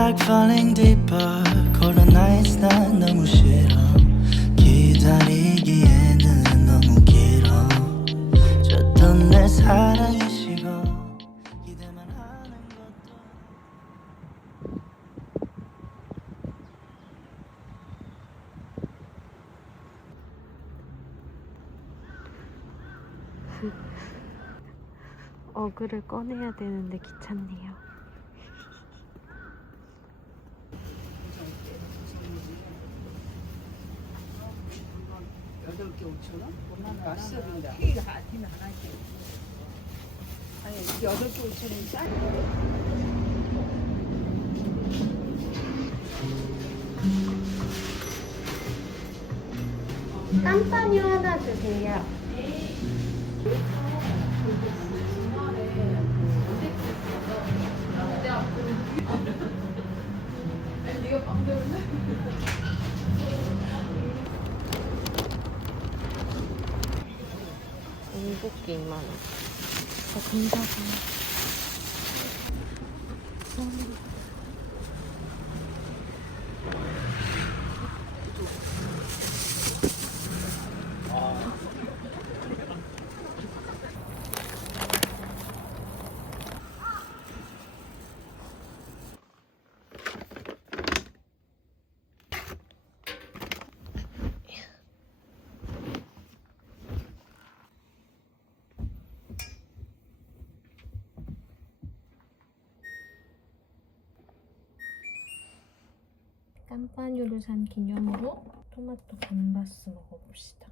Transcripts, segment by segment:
like falling deeper. Cold nights 난 너무 싫어. 기다리기에는 너무 길어. 줬던 내 사랑이 식어. 기대만 하는 것도. 어그를 꺼내야 되는데 귀찮네요. 여덟 개 5천 원? 맛있어 보인다. 케이크 하나 하나씩. 아니 여덟 개 5천 원 싸. 깜빠뉴 하나 주세요. 일곱개 2만원. 감사합니다. 깜빠뉴를 산 기념으로 토마토 감바스 먹어봅시다.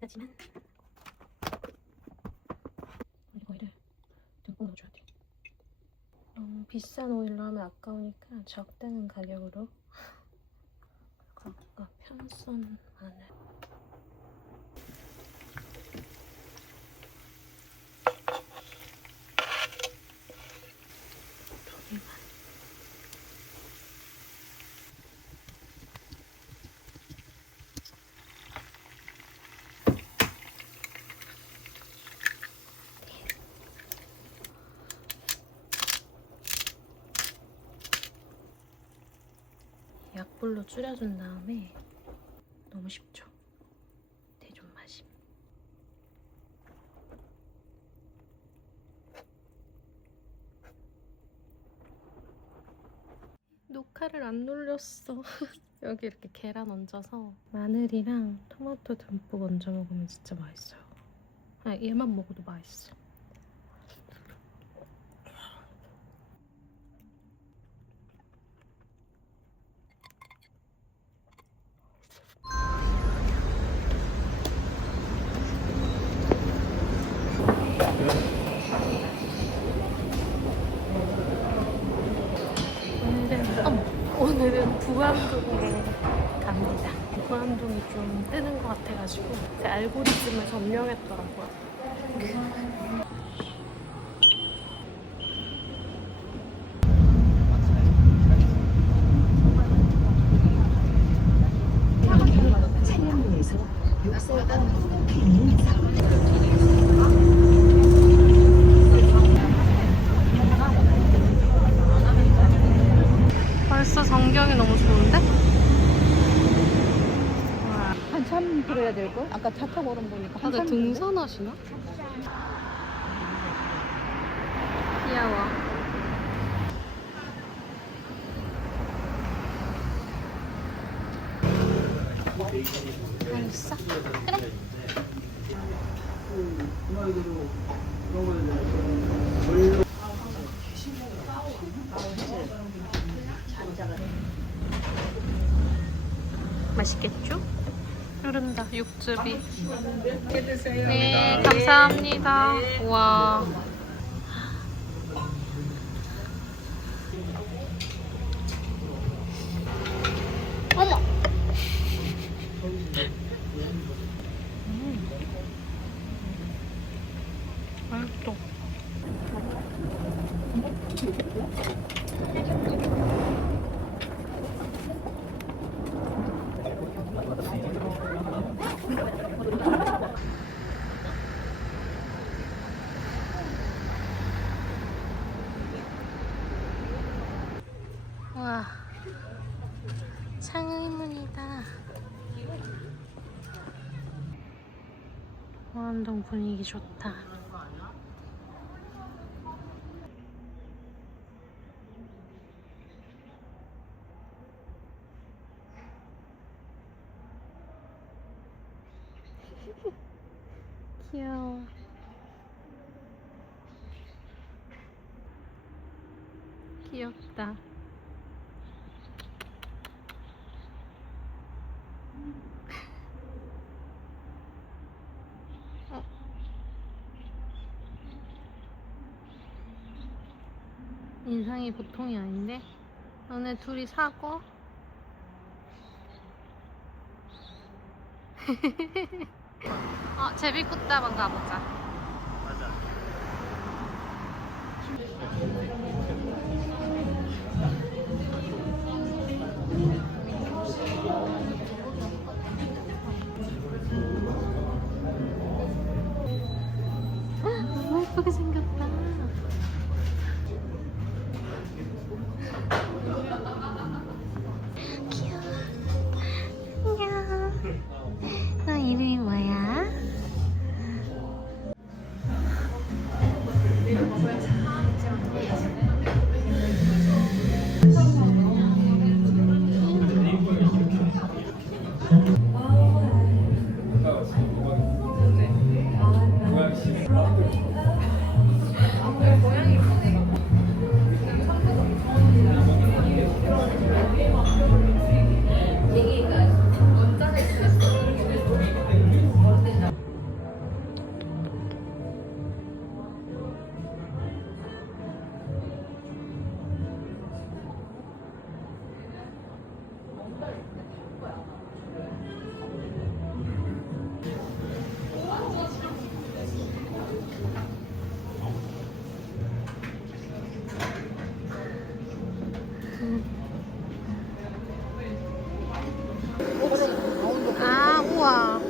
하지만 오일을 듬뿍 넣어줘야 돼. 너무 비싼 오일로 하면 아까우니까 적당한 가격으로 아까 편선 마늘 두 개만. 약불로 줄여준 다음에 너무 쉽죠? 대존 마심. 녹화를 안 눌렸어. 여기 이렇게 계란 얹어서 마늘이랑 토마토 듬뿍 얹어 먹으면 진짜 맛있어요. 아, 얘만 먹어도 맛있어. 오늘은 부암동에 갑니다. 부암동이 좀 뜨는 것 같아가지고 제 알고리즘을 점령했더라고요. 차량에서 육사가 벌써 전경이 너무 좋은데? 한참 들어야 될 걸? 아까 차 타고 오는 보니까 다들 한참 등산하시나? 귀여워. 알았어? 그래. 맛있겠죠? 흐른다, 육즙이. 네, 감사합니다. 우와. 어머! 맛있어. 와, 창의문이다. 완전 분위기 좋다. 귀여워. 귀엽다. 인상이 보통이 아닌데? 너네 둘이 사고? 제비꽃다방 가보자. 맞아. 너무 예쁘게 생겼다. 귀여워. 안녕. 너 이름이 뭐야? 아, 우와.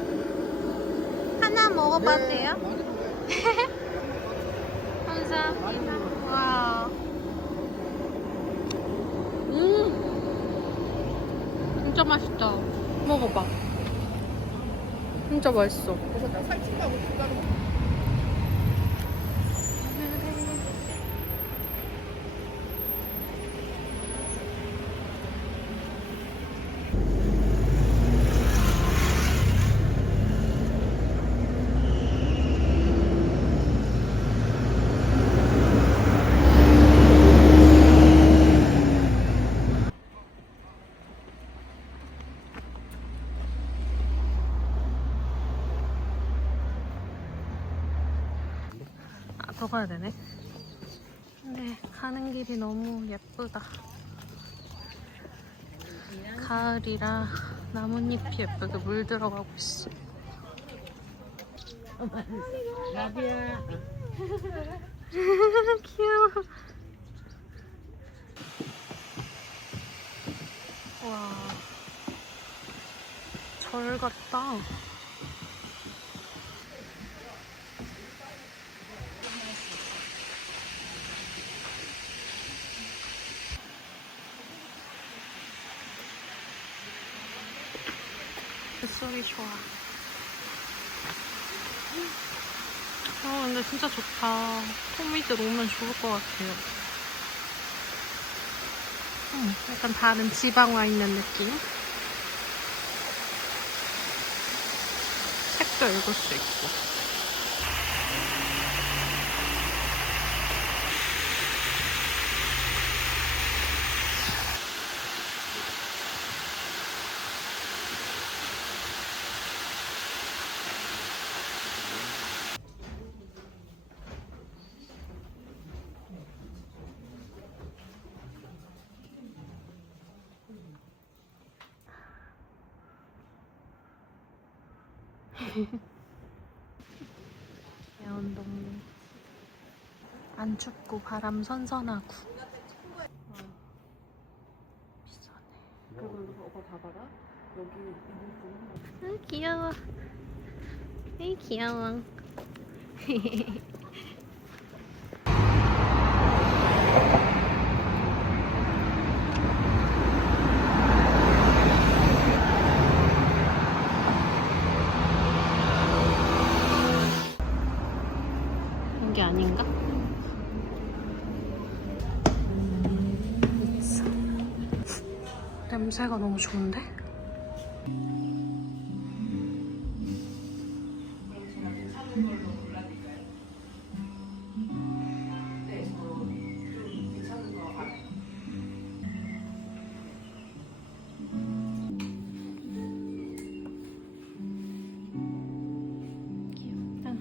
하나 먹어봐도 돼요? 감사합니다. 와. 진짜 맛있다. 먹어봐. 진짜 맛있어. 그래서 나 살찐다고 숟가락 더 가야 되네. 근데 가는 길이 너무 예쁘다. 가을이라 나뭇잎이 예쁘게 물들어가고 있어. 나비야. 귀여워. 와, 절 같다. 뱃소리 좋아. 근데 진짜 좋다. 토미들 오면 좋을 것 같아요. 약간 다른 지방 와 있는 느낌? 책도 읽을 수 있고. 애완동물. 안 춥고 바람 선선하고. 비싸네. 그리고 오빠 봐봐라. 여기 있는 귀여워. 에이 귀여워. 이게 아닌가? 냄새가 너무 좋은데? 귀엽다.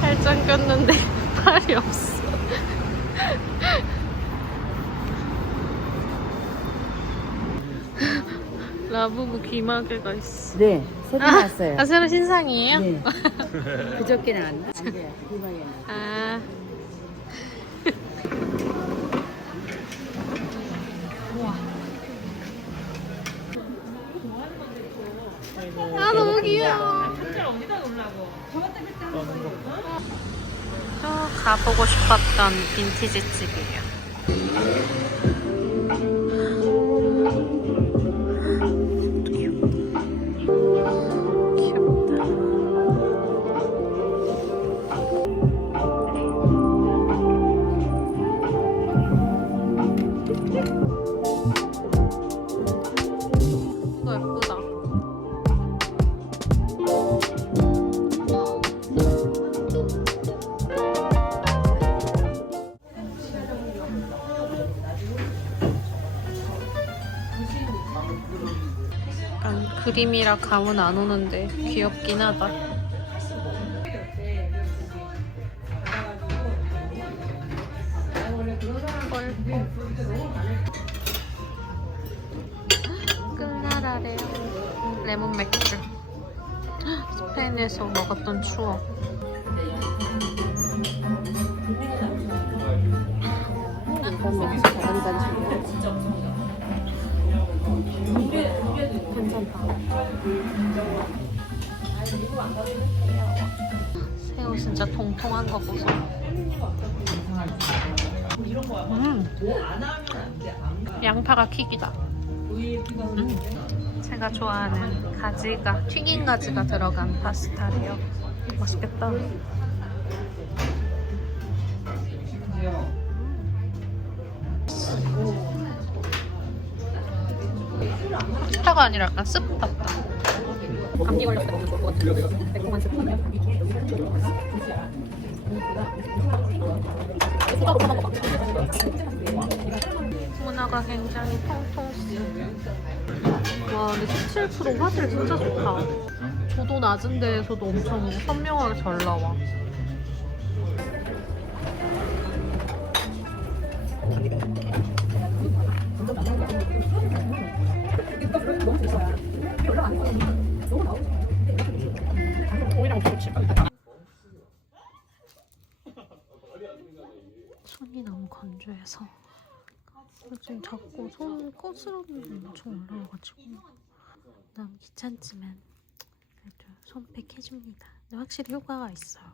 팔짱 꼈는데 팔이 없어. 라부부 귀마개가 있어. 네, 새로 나왔어요. 아, 새로 신상이에요? 네. 그저께 나왔나? 안 돼. 이방에 나. 아. 우와. 아, 너무 귀여워. 또 가보고 싶었던 빈티지 집이에요. 귀엽다. 이거 예쁘다. 약간 그림이라 감은 안 오는데 귀엽긴 하다. 헐. 끝나라래요. 레몬 맥주. 스페인에서 먹었던 추억. 이건 다른 단체. 괜찮다. 새우 진짜 통통한 거 보소. 양파가 킥이다. 제가 좋아하는 가지가, 튀긴 가지가 들어간 파스타래요. 맛있겠다. 파스타가 아니라 약간 스프 같다. 감기 걸렸을 때 먹으면 좋을 것 같아. 매콤한 스프. 문화가 굉장히 통통 쓰여. 와, 근데 17% 화질 진짜 좋다. 조도 낮은 데에서도 엄청 선명하게 잘 나와. 손이 너무 건조해서 지금 자꾸 손 거스름이 엄청 올라와가지고 너무 귀찮지만 그래도 손팩 해줍니다. 근데 확실히 효과가 있어요.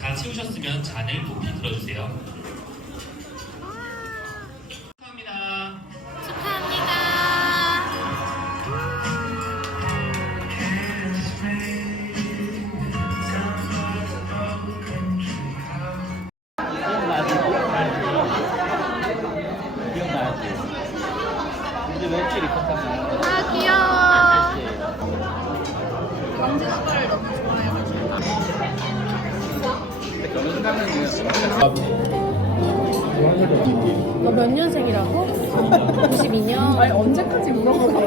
가장 치우셨으면 잔을 높이 들어주세요. 축하합니다. 기억나지? 우리 왼쪽이 컸잖아. 아 귀여워. 광재 씨를 너무 좋아해가지고. 너 몇 년생이라고? 92년. 아니 언제까지 물어보고.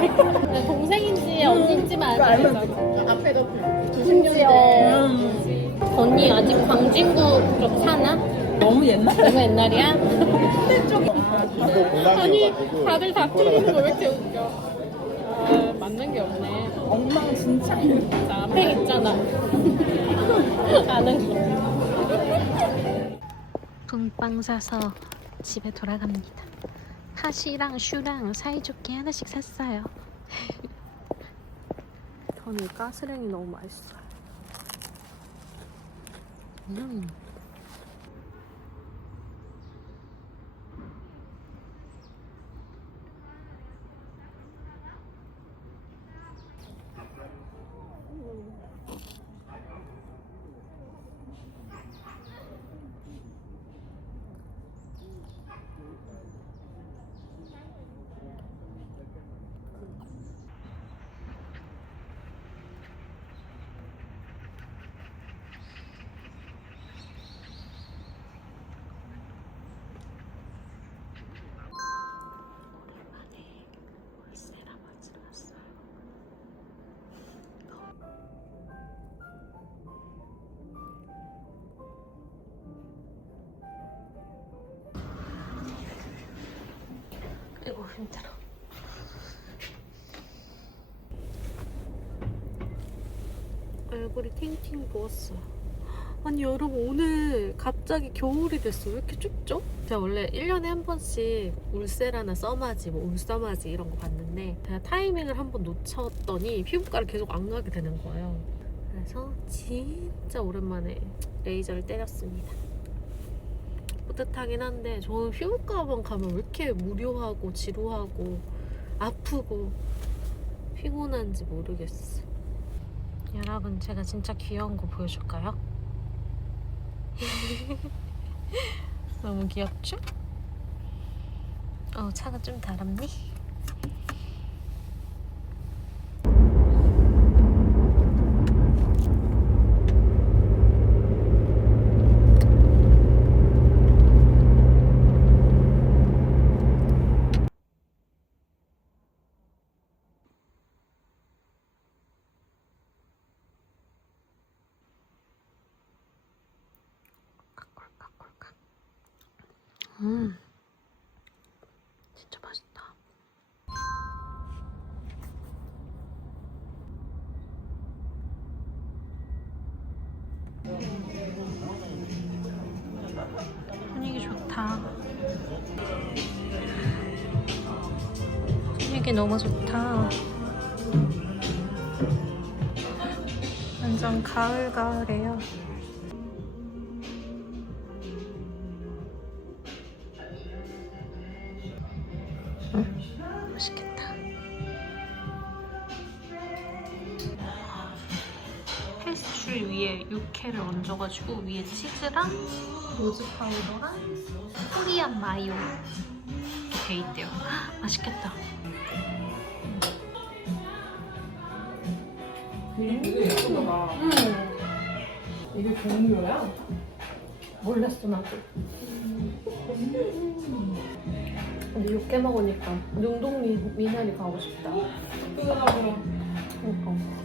내 동생인지 언니인지만 알려줘. 앞에도 90년대. 언니 아직 광진구 쪽 사나? 너무 옛날. 너무 옛날이야? 아니 아니 다들 다 틀리는 거 왜 이렇게 웃겨? 아, 맞는 게 없네. 엉망진창. 자, 앞에 있잖아. 아는 거. 붕빵 사서 집에 돌아갑니다. 팥이랑 슈랑 사이좋게 하나씩 샀어요. 저는 가스랭이 너무 맛있어요. 아이고 힘들어. 얼굴이 팅팅 부었어요. 아니 여러분 오늘 갑자기 겨울이 됐어. 왜 이렇게 춥죠? 제가 원래 1년에 한 번씩 울세라나 써마지, 뭐 울써마지 이런 거 봤는데 제가 타이밍을 한 번 놓쳤더니 피부과를 계속 안 가게 되는 거예요. 그래서 진짜 오랜만에 레이저를 때렸습니다. 뿌듯하긴 한데 저는 피부과만 가면 왜 이렇게 무료하고 지루하고 아프고 피곤한지 모르겠어. 여러분 제가 진짜 귀여운 거 보여줄까요? 너무 귀엽죠? 차가 좀 달았니? 진짜 맛있다. 분위기 좋다. 분위기 너무 좋다. 완전 가을가을해요. 맛있겠다. 페스츄리 위에 육회를 얹어가지고 위에 치즈랑 로즈 파우더랑 코리안 마요 이렇게 돼 있대요. 맛있겠다. 이게 종류야? 몰랐어 나도. 근데 육회 먹으니까 능동 미나리 가고 싶다. 그러니까.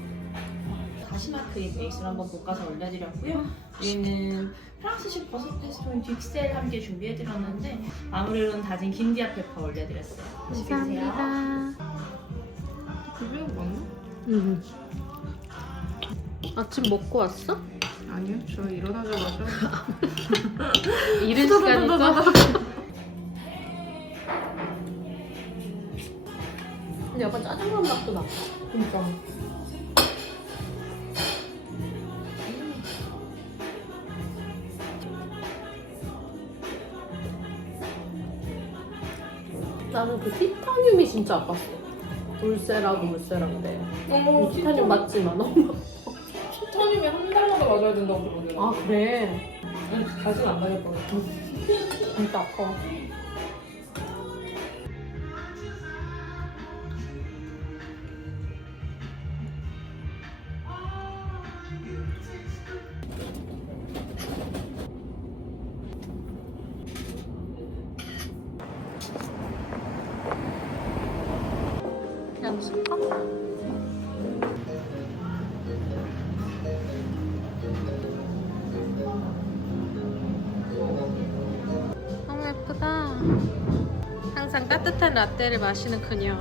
다시마크의 베이스를 한번 볶아서 올려드렸고요. 위에는 프랑스식 버섯 페스토인 빅셀 함께 준비해드렸는데 마무리로는 다진 긴디아 페퍼 올려드렸어요. 감사합니다. 그게 맞나? 응. 아침 먹고 왔어? 아니요, 저 일어나자마자. 이른 시간이죠? 근데 약간 짜장면 맛도 나. 진짜. 나는 그 티타늄이 진짜 아팠어. 울세라고 울세라인데. 티타늄 맞지만 엄마. 티타늄이 한 달마다 맞아야 된다고 그러더라고요. 아 그래. 자주 안 맞을 뻔했어. 진짜 아파. 연습가? 너무 예쁘다. 항상 따뜻한 라떼를 마시는 그녀.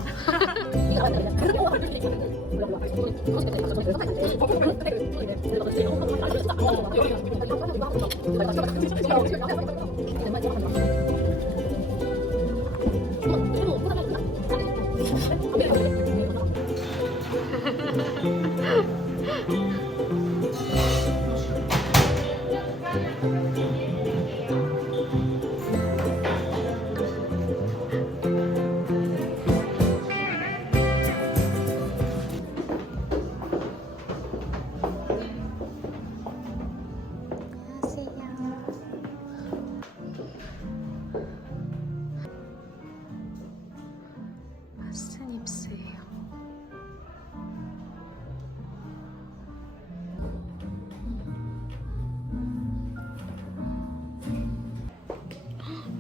마스닙스예요.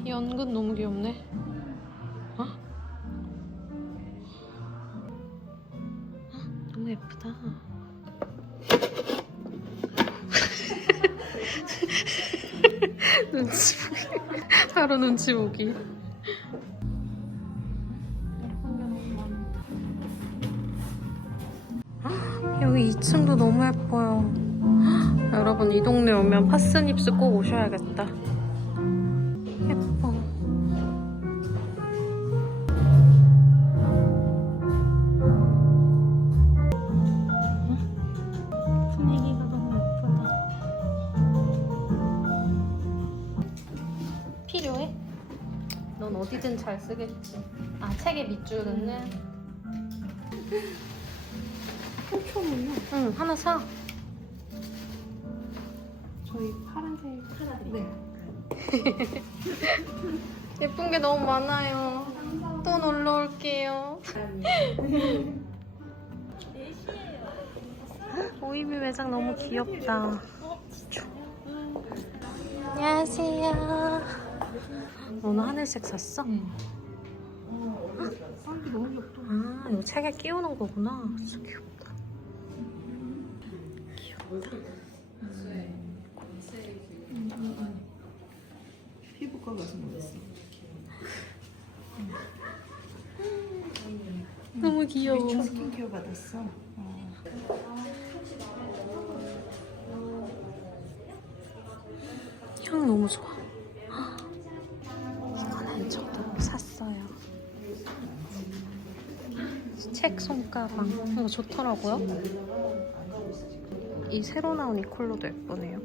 이 연근 너무 귀엽네. 어? 너무 예쁘다. 눈치 보기. 바로 눈치 보기. 여기 2층도 너무 예뻐요. 여러분 이 동네 오면 파스닙스 꼭 오셔야겠다. 예뻐. 분위기가 너무 예쁘다. 필요해? 넌 어디든 잘 쓰겠지. 아 책에 밑줄은 응, 하나 사. 저희 파란색 하나 드릴게요. 예쁜 게 너무 많아요. 또 놀러 올게요. 오이미 매장 너무 귀엽다. 안녕하세요. 너는 하늘색 샀어? 아, 이거 책에 끼우는 거구나. 진짜 귀엽다. 피부과 가서 먹었어. 너무 귀여워. 스킨케어 받았어. 향 너무 좋아. 이거는 저도 샀어요. 책 손가방. 이거 좋더라고요. 이 새로 나온 이 컬러도 예쁘네요.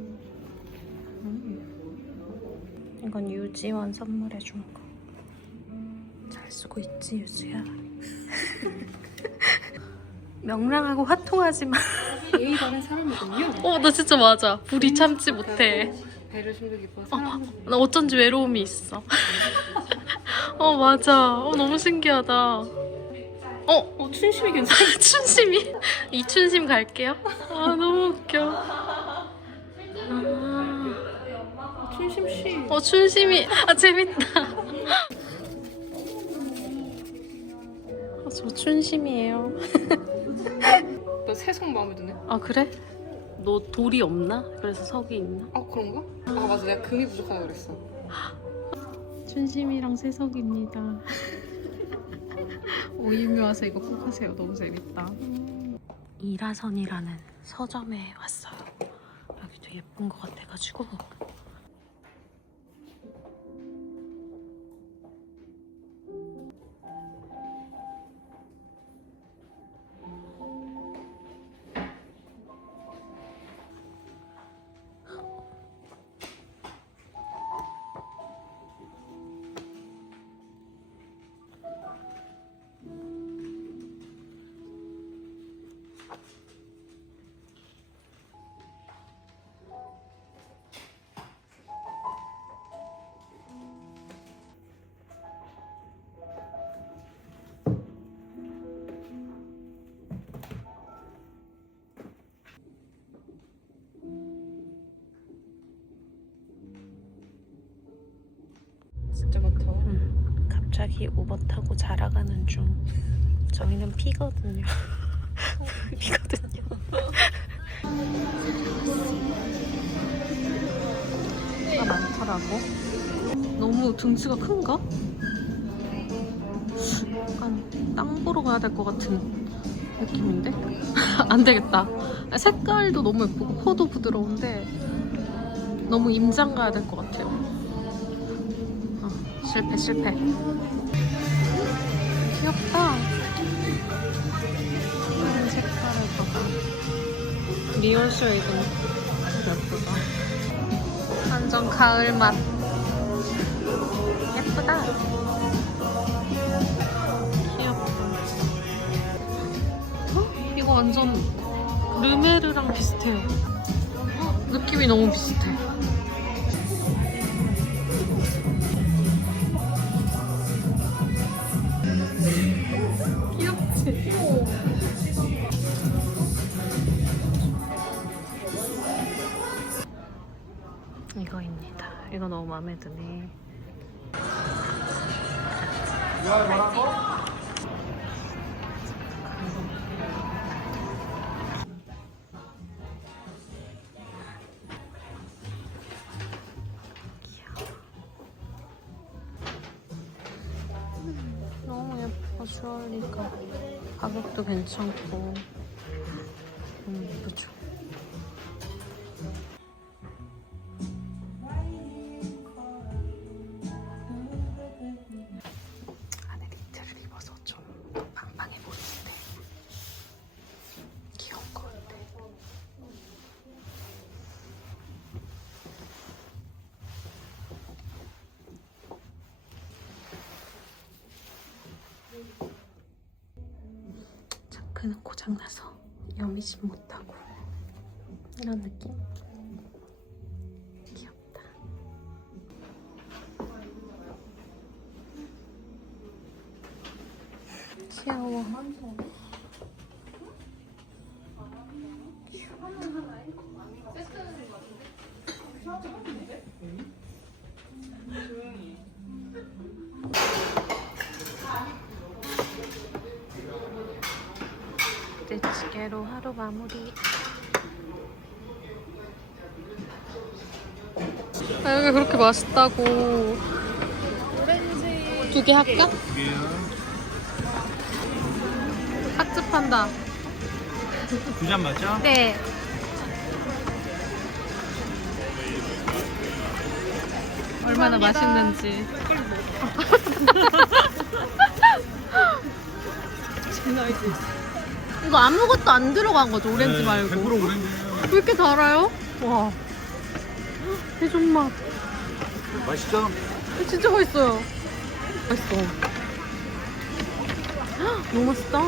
이건 유지원 선물해준 거. 잘 쓰고 있지, 유지야? 명랑하고 화통하지 마. 예의 바른 사람이군요. 너 진짜 맞아. 불이 참지 못해. 배려심도 깊어서. 나 어쩐지 외로움이 있어. 맞아. 너무 신기하다. 춘심이 괜찮아. 춘심이? 이춘심 갈게요. 너무 웃겨. 춘심 씨. 춘심이. 재밌다. 저 춘심이에요. 너 새송 마음에 드네. 아, 그래? 너 돌이 없나? 그래서 석이 있나? 아 그런가? 아 맞아 내가 금이 부족하다 그랬어. 춘심이랑 새석입니다. 오이미 와서 이거 꼭 하세요. 너무 재밌다. 이라선이라는 서점에 왔어요. 여기도 예쁜 것 같아가지고. 갑자기 우버 타고 자라가는 중. 저희는 피거든요. 피거든요. 가 많더라고. 너무 등치가 큰가? 약간 땅 보러 가야 될 것 같은 느낌인데? 안 되겠다. 색깔도 너무 예쁘고 코도 부드러운데 너무 임장 가야 될 것 같아요. 실패. 귀엽다. 이 색깔을 봐봐. 리얼 쉐이드는 예쁘다. 완전 가을 맛. 예쁘다. 귀엽다. 이거 완전 르메르랑 비슷해요. 느낌이 너무 비슷해. 귀엽지? 이거입니다. 이거 너무 마음에 드네. 너무 예뻐. 주얼리가 가격도 괜찮고 예쁘죠. 안에 니트를 입어서 좀 빵빵해 보이는데 귀여운 것 같아. 자크는 고장나서 여미진 못하고 이런 느낌? 귀엽다. 귀여워. 부대찌개로 하루 마무리. 아, 여기 그렇게 맛있다고. 오렌지 2개 할까? 하트 판다. 2잔 맞죠? 네. 얼마나 맛있는지. 이거 아무것도 안 들어간 거죠? 오렌지 말고. 100% 오렌지예요. 왜 이렇게 달아요? 와. 해존맛. 맛있죠? 진짜 맛있어요. 맛있어. 너무 맛있다.